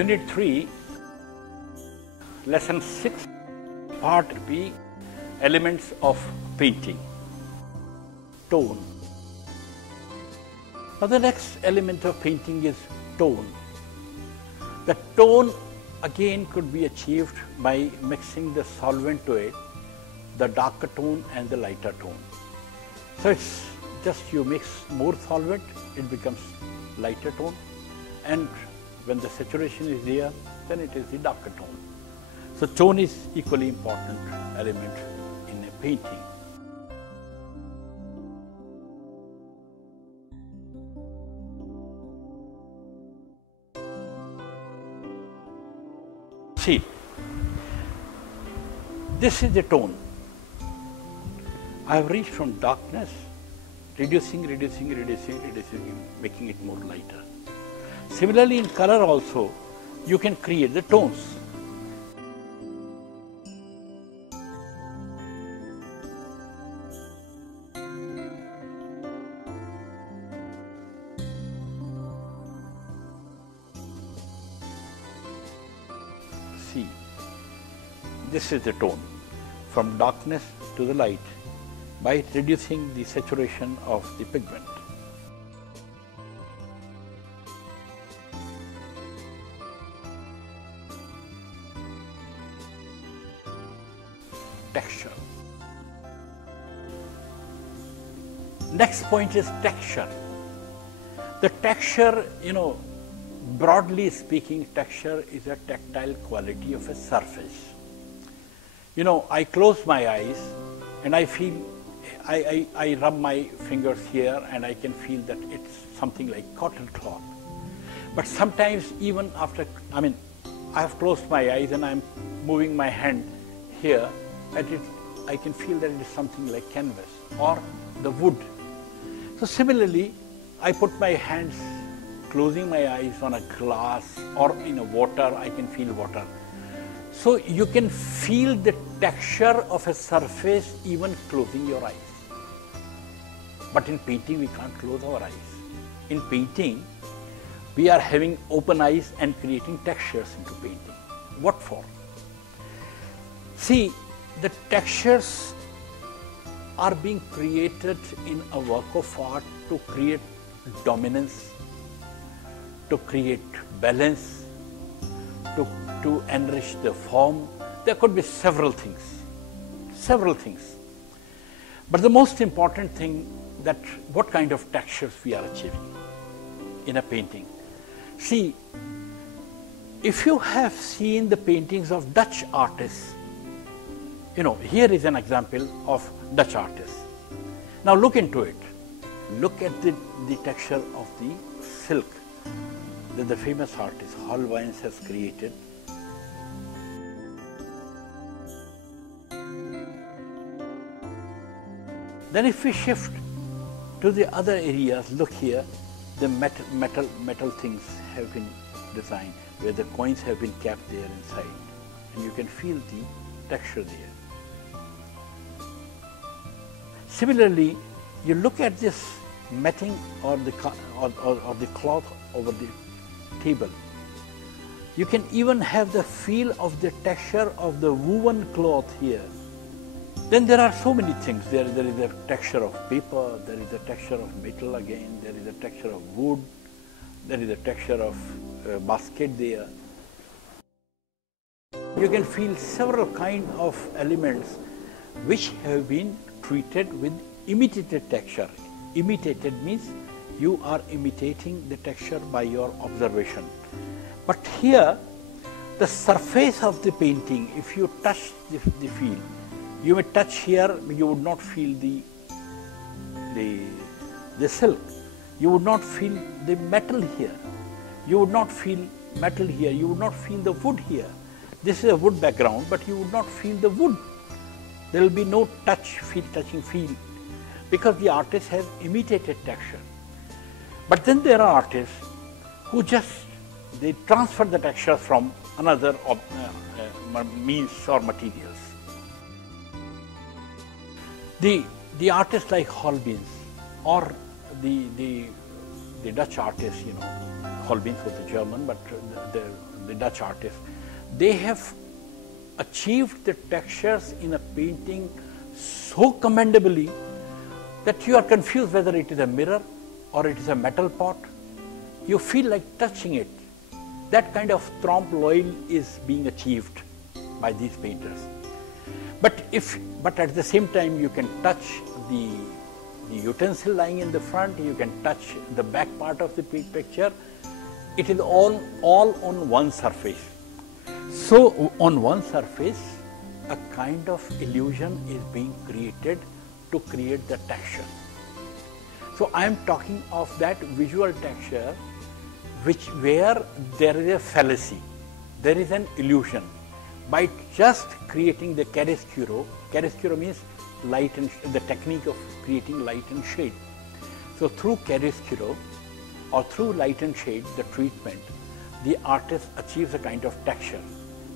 Unit 3, Lesson 6, Part B, Elements of Painting. Tone. Now the next element of painting is tone. The tone again could be achieved by mixing the solvent to it, the darker tone and the lighter tone. So it's just you mix more solvent, it becomes lighter tone, and when the saturation is there, then it is the darker tone. So tone is equally important element in a painting. See, this is the tone. I have reached from darkness, reducing, making it more lighter. Similarly, in color also, you can create the tones. See, this is the tone, from darkness to the light, by reducing the saturation of the pigment. Texture. Next point is texture. The texture, broadly speaking, texture is a tactile quality of a surface. I close my eyes and I feel, I rub my fingers here and I can feel that it's something like cotton cloth. But sometimes even after, I have closed my eyes and I'm moving my hand here, and I can feel that it is something like canvas or the wood. So similarly, I put my hands, closing my eyes on a glass or in a water, I can feel water. So you can feel the texture of a surface even closing your eyes. But in painting, we can't close our eyes. In painting, we are having open eyes and creating textures into painting. What for? See, the textures are being created in a work of art to create dominance, to create balance, to enrich the form. There could be several things. But the most important thing that what kind of textures we are achieving in a painting. See, if you have seen the paintings of Dutch artists, here is an example of Dutch artists. Now look into it. Look at the texture of the silk that the famous artist Holbein has created. Then if we shift to the other areas, look here, the metal things have been designed, where the coins have been kept there inside, and you can feel the texture there. Similarly, you look at this matting or the cloth over the table. You can even have the feel of the texture of the woven cloth here. Then there are so many things. There is a texture of paper, there is a texture of metal again, there is a texture of wood, there is a texture of basket there. You can feel several kinds of elements which have been treated with imitated texture. Imitated means you are imitating the texture by your observation. But here, the surface of the painting, if you touch the feel, you may touch here, you would not feel the silk. You would not feel the metal here. You would not feel metal here. You would not feel the wood here. This is a wood background, but you would not feel the wood. There will be no touching feel, because the artist has imitated texture. But then there are artists who they transfer the texture from another means or materials. The artists like Holbein or the Dutch artists, Holbein was a German, but the Dutch artists, they have achieved the textures in a painting so commendably that you are confused whether it is a mirror or it is a metal pot. You feel like touching it. That kind of trompe l'oeil is being achieved by these painters. But at the same time, you can touch the utensil lying in the front, you can touch the back part of the picture. It is all on one surface. So on one surface, a kind of illusion is being created to create the texture. So I am talking of that visual texture where there is a fallacy, there is an illusion. By just creating the chiaroscuro means light and the technique of creating light and shade. So through chiaroscuro or through light and shade, the treatment, the artist achieves a kind of texture.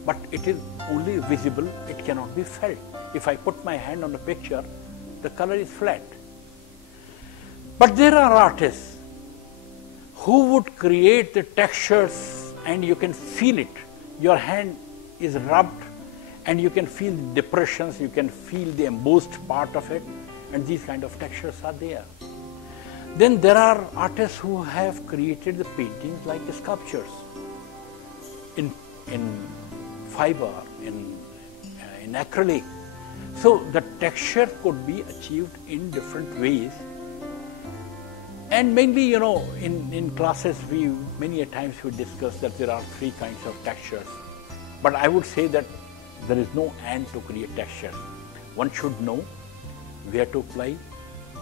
But it is only visible, it cannot be felt. If I put my hand on a picture, the color is flat. But there are artists who would create the textures and you can feel it. Your hand is rubbed and you can feel the depressions, you can feel the embossed part of it, and these kind of textures are there. Then there are artists who have created the paintings like the sculptures in fiber, in acrylic. So the texture could be achieved in different ways. And mainly, you know, in classes many a times we discuss that there are three kinds of textures. But I would say that there is no end to create texture. One should know where to apply,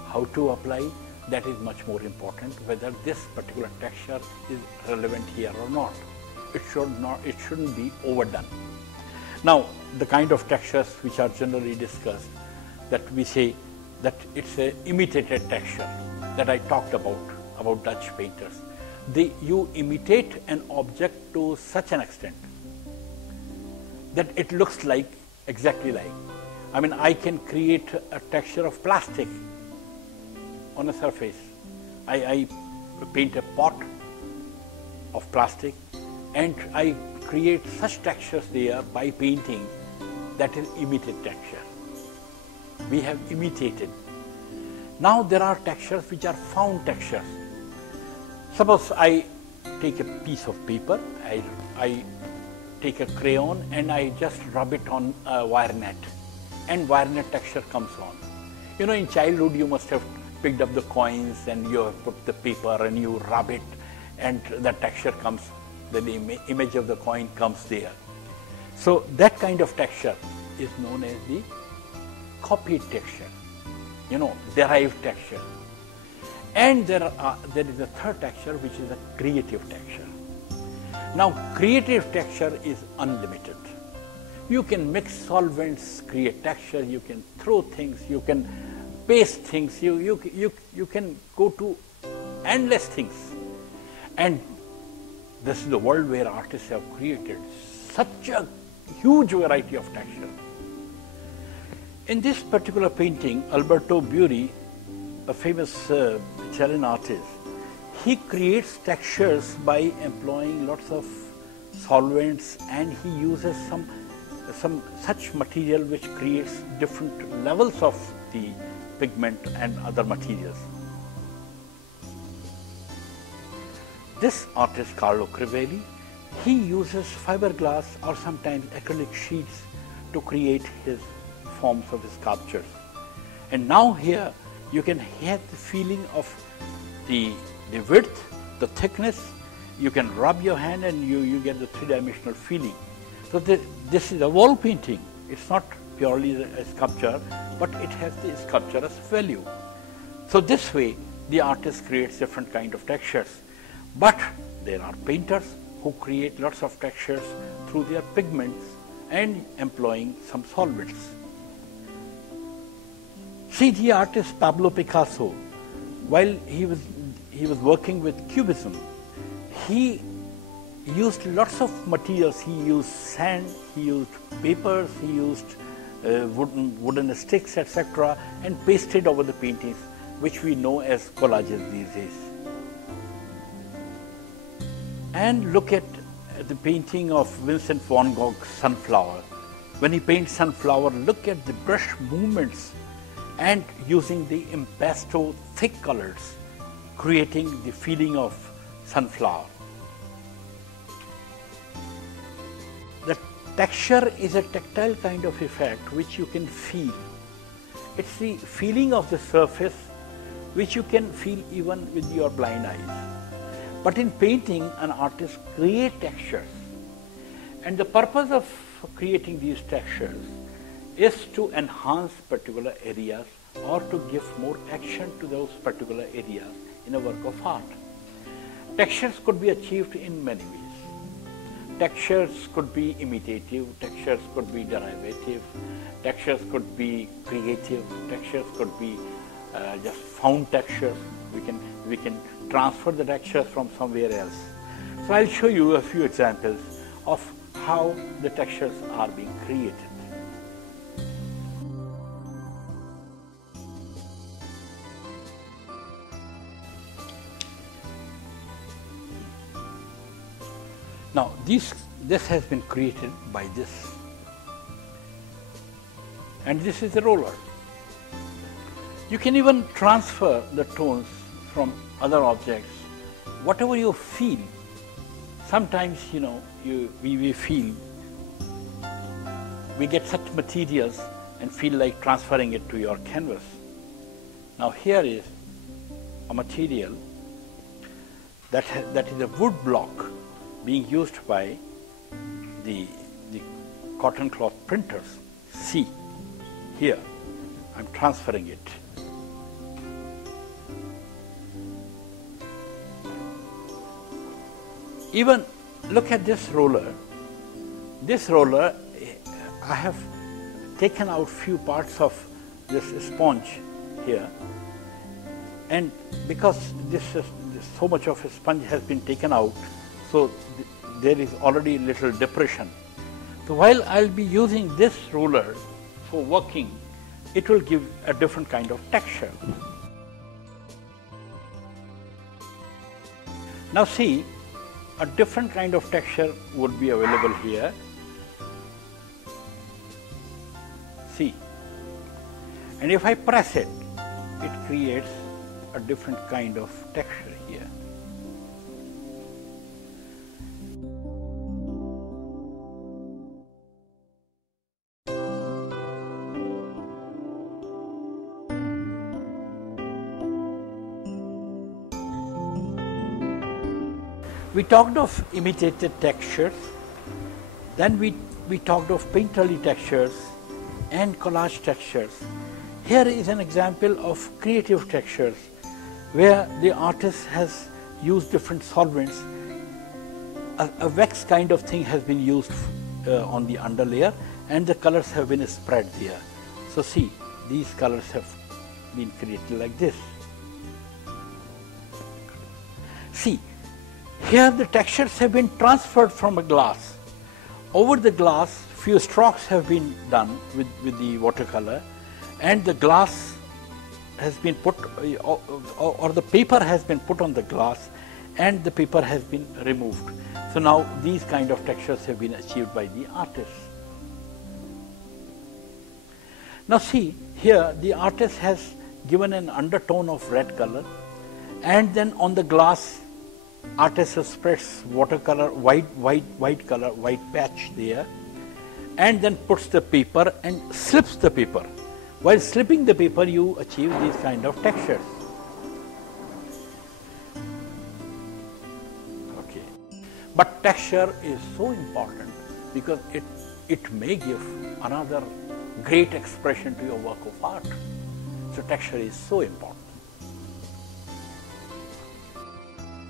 how to apply. That is much more important, whether this particular texture is relevant here or not. It shouldn't be overdone. Now, the kind of textures which are generally discussed, that we say that it's an imitated texture that I talked about Dutch painters. You imitate an object to such an extent that it looks like, exactly like. I mean, I can create a texture of plastic on a surface. I paint a pot of plastic and I create such textures there by painting. That is imitated texture. We have imitated. Now there are textures which are found textures. Suppose I take a piece of paper, I take a crayon and I just rub it on a wire net, and wire net texture comes on. You know, in childhood you must have picked up the coins and you have put the paper and you rub it and the texture comes, the image of the coin comes there. So that kind of texture is known as the copied texture, you know, derived texture. And there is a third texture which is a creative texture. Now, creative texture is unlimited. You can mix solvents, create texture, you can throw things, you can paste things, you can go to endless things. And this is the world where artists have created such a huge variety of texture. In this particular painting, Alberto Bueri, a famous Italian artist, he creates textures by employing lots of solvents, and he uses some such material which creates different levels of the pigment and other materials. This artist, Carlo Crivelli, he uses fiberglass or sometimes acrylic sheets to create his forms of his sculptures. And now here you can have the feeling of the width, the thickness. You can rub your hand and you get the three-dimensional feeling. So this is a wall painting. It's not purely a sculpture, but it has the sculpturous value. So this way the artist creates different kind of textures. But there are painters who create lots of textures through their pigments and employing some solvents. See, the artist Pablo Picasso, while he was working with Cubism, he used lots of materials. He used sand, he used papers, he used wooden sticks, etc., and pasted over the paintings, which we know as collages these days. And look at the painting of Vincent van Gogh's Sunflower. When he paints sunflower, look at the brush movements and using the impasto thick colors, creating the feeling of sunflower. The texture is a tactile kind of effect which you can feel. It's the feeling of the surface which you can feel even with your blind eyes. But in painting, an artist creates textures. And the purpose of creating these textures is to enhance particular areas or to give more action to those particular areas in a work of art. Textures could be achieved in many ways. Textures could be imitative, textures could be derivative, textures could be creative, textures could be just found textures. We can transfer the textures from somewhere else. So I'll show you a few examples of how the textures are being created. Now this has been created by this, and this is a roller. You can even transfer the tones from other objects. Whatever you feel, sometimes we feel, we get such materials and feel like transferring it to your canvas. Now here is a material that is a wood block being used by the cotton cloth printers. See, here I'm transferring it. Even look at this roller. This roller, I have taken out few parts of this sponge here, and because so much of a sponge has been taken out, so there is already little depression. So while I'll be using this roller for working, it will give a different kind of texture. Now see, a different kind of texture would be available here. See, and if I press it, it creates a different kind of texture here. We talked of imitated textures, then we talked of painterly textures and collage textures. Here is an example of creative textures where the artist has used different solvents. A wax kind of thing has been used on the underlayer and the colors have been spread there. So see, these colors have been created like this. See, here the textures have been transferred from a glass. Over the glass, few strokes have been done with the watercolor, and the glass has been put, or the paper has been put on the glass, and the paper has been removed. So now these kind of textures have been achieved by the artist. Now see, here the artist has given an undertone of red color, and then on the glass artist spreads watercolor, white color, white patch there, and then puts the paper and slips the paper. While slipping the paper, you achieve these kind of textures. Okay, but texture is so important because it may give another great expression to your work of art. So texture is so important.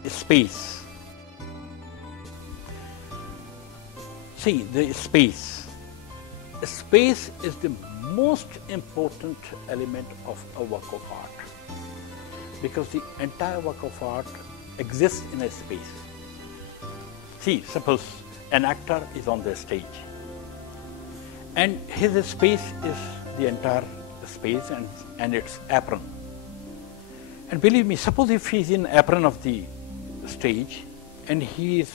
Space. See, the space. Space is the most important element of a work of art because the entire work of art exists in a space. See, suppose an actor is on the stage and his space is the entire space and its apron. And believe me, suppose if he is in apron of the stage and he is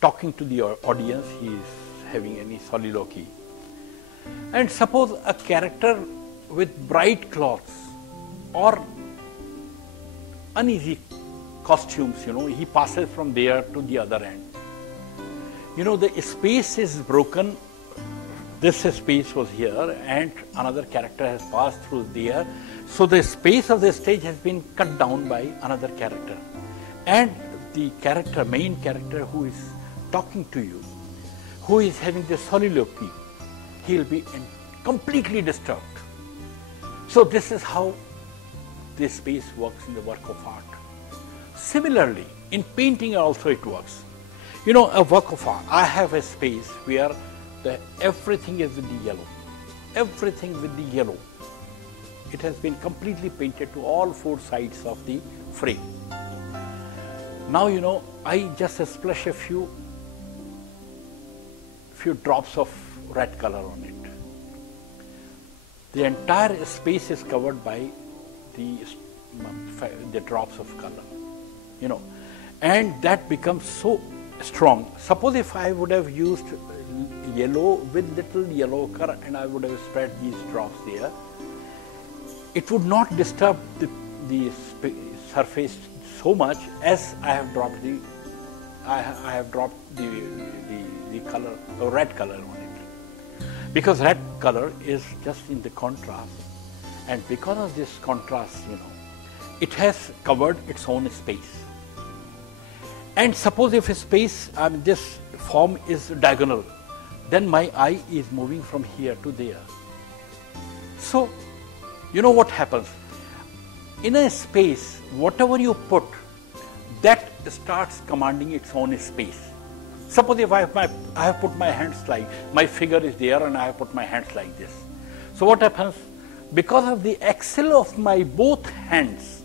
talking to the audience, he is having any soliloquy. And suppose a character with bright clothes or uneasy costumes, he passes from there to the other end. The space is broken. This space was here and another character has passed through there. So the space of the stage has been cut down by another character. And the main character who is talking to you, who is having the soliloquy, he will be completely disturbed. So this is how this space works in the work of art. Similarly, in painting also it works. A work of art, I have a space where everything is with the yellow. Everything with the yellow. It has been completely painted to all four sides of the frame. Now, I just splash a few drops of red color on it. The entire space is covered by the drops of color, and that becomes so strong. Suppose if I would have used yellow with little yellow color and I would have spread these drops there, it would not disturb the surface so much as I have dropped the color or red color on it, because red color is just in the contrast, and because of this contrast, it has covered its own space. And suppose if a space, this form is diagonal, then my eye is moving from here to there. So, what happens? In a space, whatever you put, that starts commanding its own space. Suppose if I have put my hands like, my figure is there and I have put my hands like this. So what happens? Because of the axle of my both hands,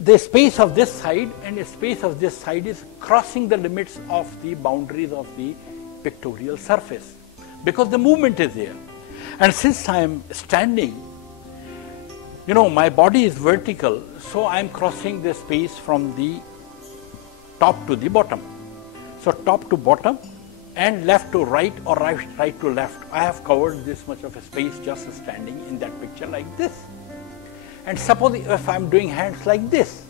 the space of this side and the space of this side is crossing the limits of the boundaries of the pictorial surface, because the movement is there. And since I am standing, my body is vertical, so I am crossing the space from the top to the bottom. So top to bottom and left to right or right to left. I have covered this much of a space just standing in that picture like this. And suppose if I am doing hands like this,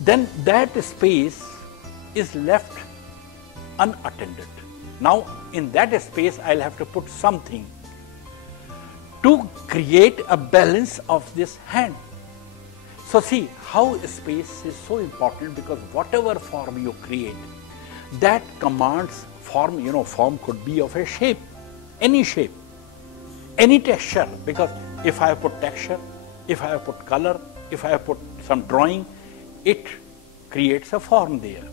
then that space is left unattended. Now in that space I will have to put something to create a balance of this hand. So see how space is so important, because whatever form you create, that commands form. Form could be of a shape, any texture, because if I have put texture, if I have put color, if I have put some drawing, it creates a form there.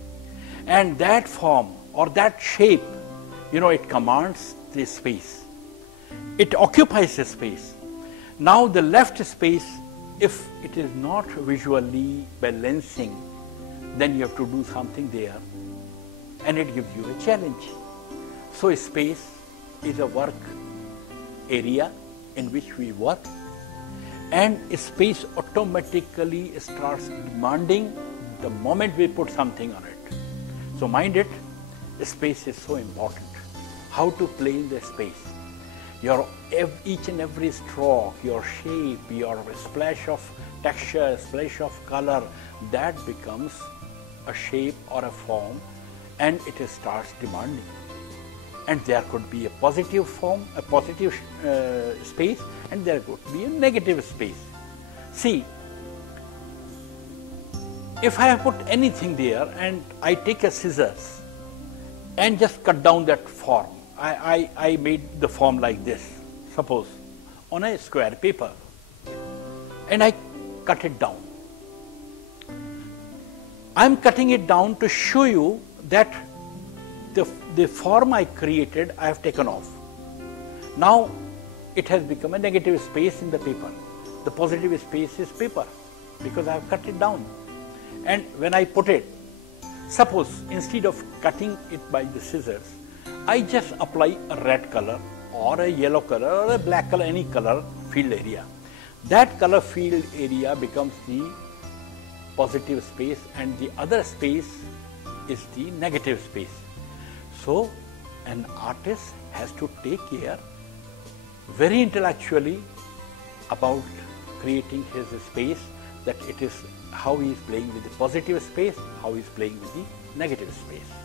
And that form or that shape, it commands the space. It occupies a space. Now the left space, if it is not visually balancing, then you have to do something there, and it gives you a challenge. So space is a work area in which we work, and space automatically starts demanding the moment we put something on it. So mind it, space is so important. How to play in the space. Each and every stroke, your shape, your splash of texture, splash of color, that becomes a shape or a form, and it starts demanding. And there could be a positive form, a positive space, and there could be a negative space. See, if I have put anything there and I take a scissors and just cut down that form, I made the form like this, suppose, on a square paper, and I cut it down. I am cutting it down to show you that the form I created, I have taken off. Now it has become a negative space in the paper. The positive space is paper, because I have cut it down. And when I put it, suppose instead of cutting it by the scissors, I just apply a red color or a yellow color or a black color, any color field area. That color field area becomes the positive space, and the other space is the negative space. So an artist has to take care very intellectually about creating his space, that it is how he is playing with the positive space, how he is playing with the negative space.